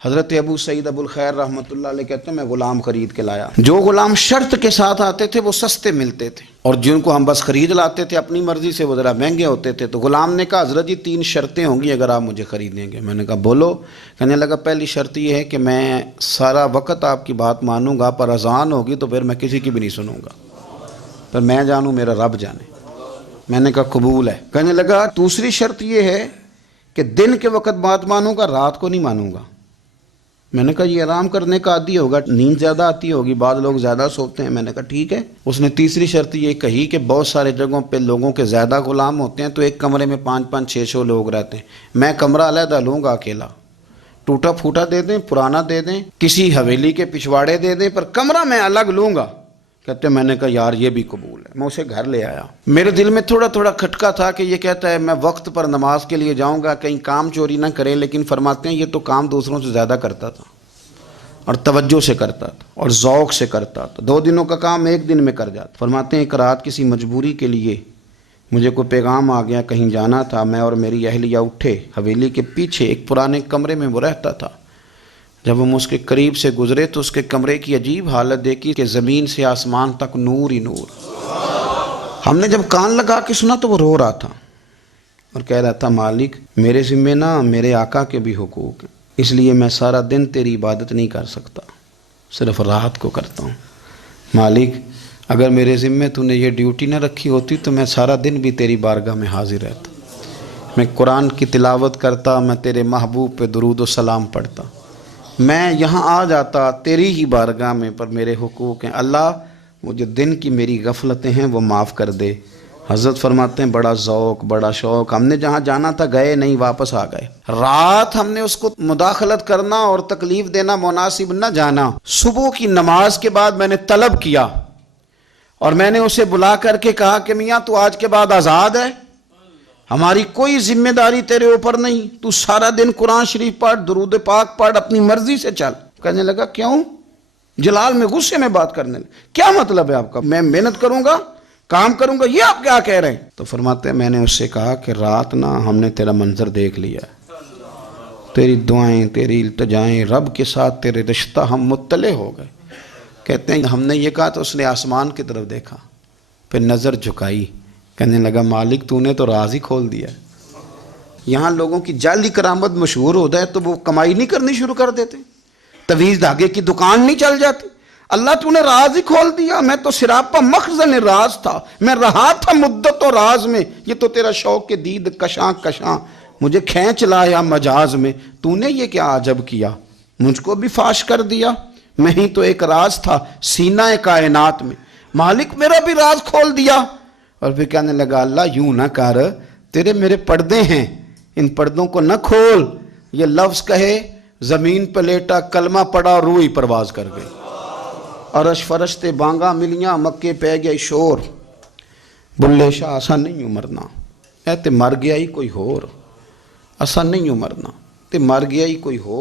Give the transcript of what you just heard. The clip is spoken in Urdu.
حضرت ابو سعید ابو الخیر رحمۃ اللہ علیہ کہتے ہیں میں غلام خرید کے لایا. جو غلام شرط کے ساتھ آتے تھے وہ سستے ملتے تھے، اور جن کو ہم بس خرید لاتے تھے اپنی مرضی سے وہ ذرا مہنگے ہوتے تھے. تو غلام نے کہا حضرت جی 3 شرطیں ہوں گی اگر آپ مجھے خریدیں گے. میں نے کہا بولو. کہنے لگا پہلی شرط یہ ہے کہ میں سارا وقت آپ کی بات مانوں گا، پر اذان ہوگی تو پھر میں کسی کی بھی نہیں سنوں گا، پر میں جانوں میرا رب جانے. میں نے کہا قبول ہے. کہنے لگا دوسری شرط یہ ہے کہ دن کے وقت بات مانوں گا، رات کو نہیں مانوں گا. میں نے کہا یہ آرام کرنے کا عادی ہوگا، نیند زیادہ آتی ہوگی، بعض لوگ زیادہ سوتے ہیں. میں نے کہا ٹھیک ہے. اس نے تیسری شرط یہ کہی کہ بہت سارے جگہوں پہ لوگوں کے زیادہ غلام ہوتے ہیں تو ایک کمرے میں 5-5 6-6 لوگ رہتے ہیں. میں کمرہ علیحدہ لوں گا اکیلا، ٹوٹا پھوٹا دے دیں، پرانا دے دیں، کسی حویلی کے پچھواڑے دے دیں، پر کمرہ میں الگ لوں گا. کہتے میں نے کہا یار یہ بھی قبول ہے. میں اسے گھر لے آیا. میرے دل میں تھوڑا تھوڑا کھٹکا تھا کہ یہ کہتا ہے میں وقت پر نماز کے لیے جاؤں گا، کہیں کام چوری نہ کرے، لیکن فرماتے ہیں یہ تو کام دوسروں سے زیادہ کرتا تھا اور توجہ سے کرتا تھا اور ذوق سے کرتا تھا. 2 دنوں کا کام 1 دن میں کر جاتا. فرماتے ہیں ایک رات کسی مجبوری کے لیے مجھے کوئی پیغام آ گیا، کہیں جانا تھا. میں اور میری اہلیہ اٹھے، حویلی کے پیچھے ایک پرانے کمرے میں وہ رہتا تھا. جب ہم اس کے قریب سے گزرے تو اس کے کمرے کی عجیب حالت دیکھی کہ زمین سے آسمان تک نور ہی نور. ہم نے جب کان لگا کے سنا تو وہ رو رہا تھا اور کہہ رہا تھا مالک میرے ذمہ نہ میرے آقا کے بھی حقوق ہیں، اس لیے میں سارا دن تیری عبادت نہیں کر سکتا، صرف رات کو کرتا ہوں. مالک اگر میرے ذمہ تو نے یہ ڈیوٹی نہ رکھی ہوتی تو میں سارا دن بھی تیری بارگاہ میں حاضر رہتا، میں قرآن کی تلاوت کرتا، میں تیرے محبوب پہ درود و سلام پڑھتا، میں یہاں آ جاتا تیری ہی بارگاہ میں، پر میرے حقوق ہیں. اللہ وہ جو دن کی میری غفلتیں ہیں وہ معاف کر دے. حضرت فرماتے ہیں بڑا ذوق بڑا شوق، ہم نے جہاں جانا تھا گئے نہیں، واپس آ گئے. رات ہم نے اس کو مداخلت کرنا اور تکلیف دینا مناسب نہ جانا. صبح کی نماز کے بعد میں نے طلب کیا اور میں نے اسے بلا کر کے کہا کہ میاں تو آج کے بعد آزاد ہے، ہماری کوئی ذمہ داری تیرے اوپر نہیں، تو سارا دن قرآن شریف پڑھ، درود پاک پڑھ، اپنی مرضی سے چل. کہنے لگا کیوں؟ جلال میں غصے میں بات کرنے لگا. کیا مطلب ہے آپ کا؟ میں محنت کروں گا، کام کروں گا، یہ آپ کیا کہہ رہے ہیں؟ تو فرماتے ہیں میں نے اس سے کہا کہ رات نا ہم نے تیرا منظر دیکھ لیا، تیری دعائیں تیری التجائیں، رب کے ساتھ تیرے رشتہ ہم مطلع ہو گئے. کہتے ہیں ہم نے یہ کہا تو اس نے آسمان کی طرف دیکھا، پھر نظر جھکائی، کہنے لگا مالک تو نے تو راز ہی کھول دیا. یہاں لوگوں کی جعلی کرامت مشہور ہو جائے تو وہ کمائی نہیں کرنی شروع کر دیتے، تویز دھاگے کی دکان نہیں چل جاتی. اللہ تو نے راز ہی کھول دیا. میں تو سراپا مخزن راز تھا، میں رہا تھا مدت و راز میں، یہ تو تیرا شوق کے دید کشاں کشاں مجھے کھینچ لایا مجاز میں. تو نے یہ کیا عجب کیا، مجھ کو بھی فاش کر دیا، میں ہی تو ایک راز تھا سینہ کائنات میں، مالک میرا بھی راز کھول دیا. اور پھر کہنے لگا اللہ یوں نہ کر، تیرے میرے پردے ہیں، ان پردوں کو نہ کھول. یہ لفظ کہے زمین پہ لیٹا، کلمہ پڑا، روح ہی پرواز کر گئی. عرش فرشتے بانگا ملیاں، مکے پہ گیا شور. بلے شاہ اسا نہیں ہوں مرنا، اے تے مر گیا ہی کوئی ہور، اسا نہیں ہوں مرنا تے مر گیا ہی کوئی ہور.